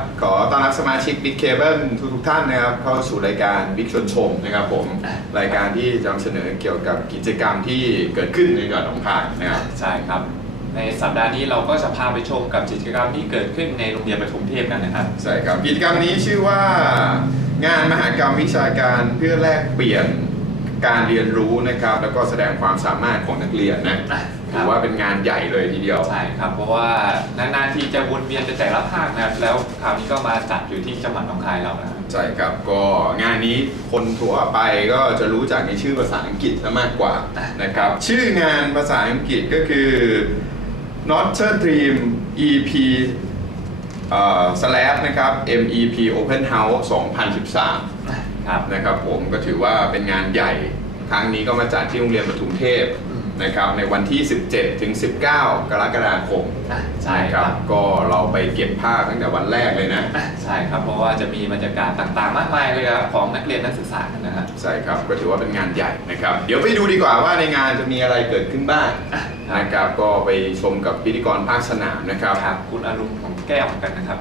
ครับขอต้อนรับสมาชิก Big Cable ทุกทุกๆท่านนะครับ เข้าสู่รายการ Big ชวนชมนะครับผม รายการที่จะนำเสนอเกี่ยวกับกิจกรรมที่เกิดขึ้นในจังหวัดหนองคายนะครับ ใช่ครับ ในสัปดาห์นี้เราก็จะพาไปชมกับกิจกรรมที่เกิดขึ้นในโรงเรียนปฐมเทพกันนะครับ ใช่ครับ กิจกรรมนี้ชื่อว่างานมหากรรมวิชาการเพื่อแลกเปลี่ยนการเรียนรู้นะครับ แล้วก็แสดงความสามารถของนักเรียนนะครั ถืบอว่าเป็นงานใหญ่เลยทีเดียว ใช่ครับ เพราะว่านานๆทีจะวนเวียนไปแต่ละภาคนะครับแล้วคราวนี้ก็มาจัดอยู่ที่จังหวัดหนองคายเรานะครับ ใช่ครับก็งานนี้คนทั่วไปก็จะรู้จักในชื่อภาษาอังกฤษซะมากกว่านะครับ ชื่องานภาษาอังกฤษก็คือ Northern Dream EP เอ่อ slash นะครับ MEP Open House 2013 ครับนะครับผมก็ถือว่าเป็นงานใหญ่ ครั้งนี้ก็มาจัดที่โรงเรียนปทุมเทพอืม นะครับในวันที่ 17 ถึง 19 กรกฎาคมอะใช่นะคครัรับบ ก็เราไปเก็บภาพตั้งแต่วันแรกเลยนะ อะใช่ครับ เพราะว่าจะมีบรรยากาศต่างๆ มากมายเลยครับของนักเรียนนักศึกษากันนะครับใช่ครับ ก็ถือว่าเป็นงานใหญ่นะครับ เดี๋ยวไปดูดีกว่าว่าในงานจะมีอะไรเกิดขึ้นบ้างครับนะครับ ก็ไปชมกับพิธีกรภาคสนามนะครับ ครับคุณอรุณของแก้วกันนะครับ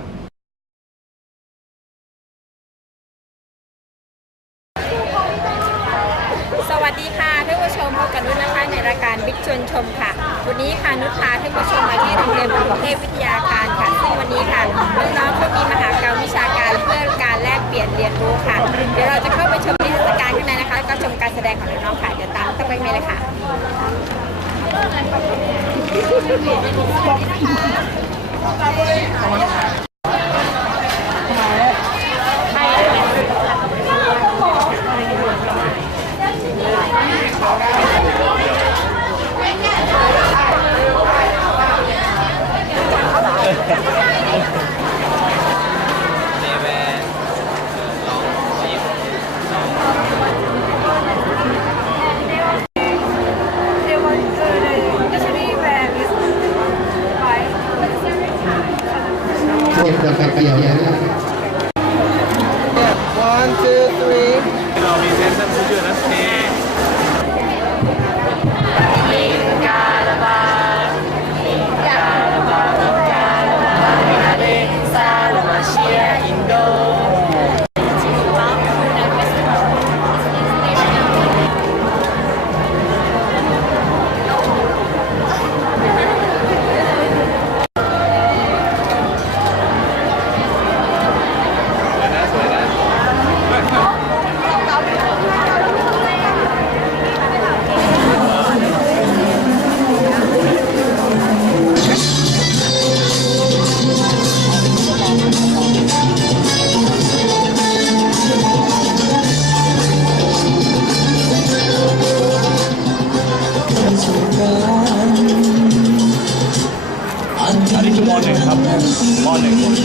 สวัสดีค่ะท่านผู้ชมพบ กับนุชนะคะในรายการบิ๊กชวนชมค่ะ วันนี้ค่ะนุชพาท่านผู้ชมมาที่โรงเรียนปฐมเทพวิทยาคารค่ะ ซึ่งวันนี้ค่ะน้องๆก็มีมหากรรมวิชาการเพื่อการแลกเปลี่ยนเรียนรู้ค่ะ เดี๋ยวเราจะเข้าไปชมนิทรรศการข้างในนะคะแล้วก็ชมการแสดงของน้องๆค่ะเดี๋ยวตามเข้าไปในเลยค่ะ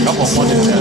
ก็คงพูด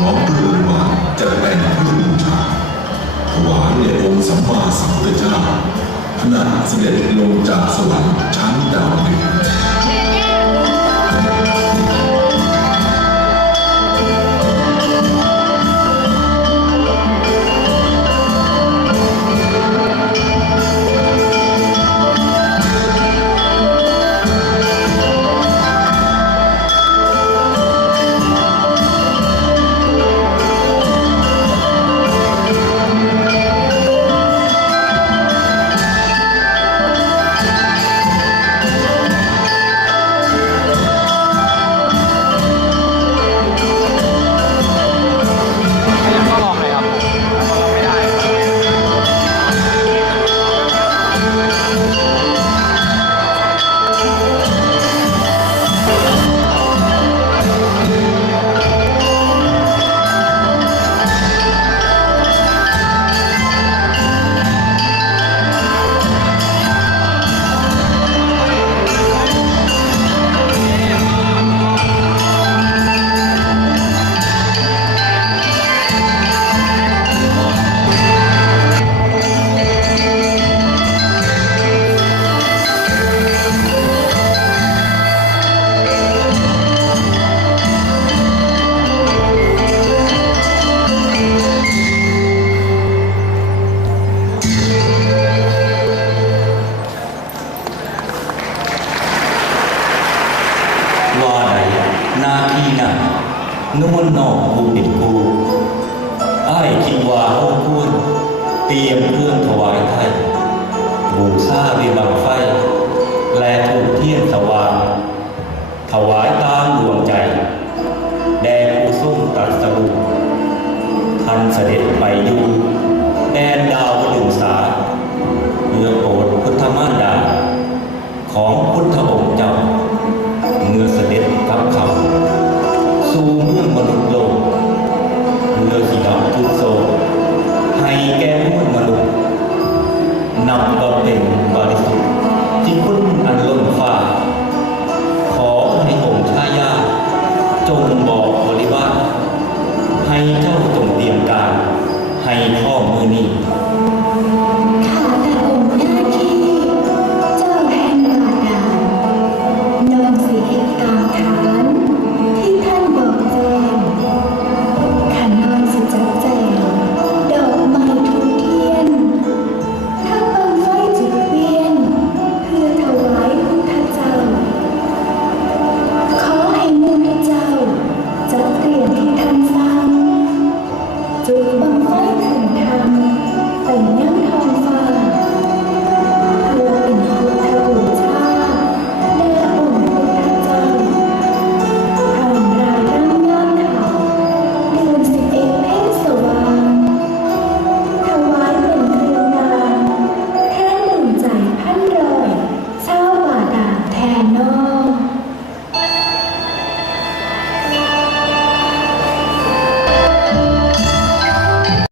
ขอมด้วยบริวารจัดแต่งเพื่อบูชาถวายในองค์สัมมาสัมพุทธเจ้าขณะเสด็จลงจากสวรรค์ชั้นดาวดึง เตรียมเครื่องถวายไทยบูชาดีบังไฟ และถูกเทียนสว่างถวายตามดวงใจ แด่ผู้ทรงตรัสรู้ท่านเสด็จไปอยู่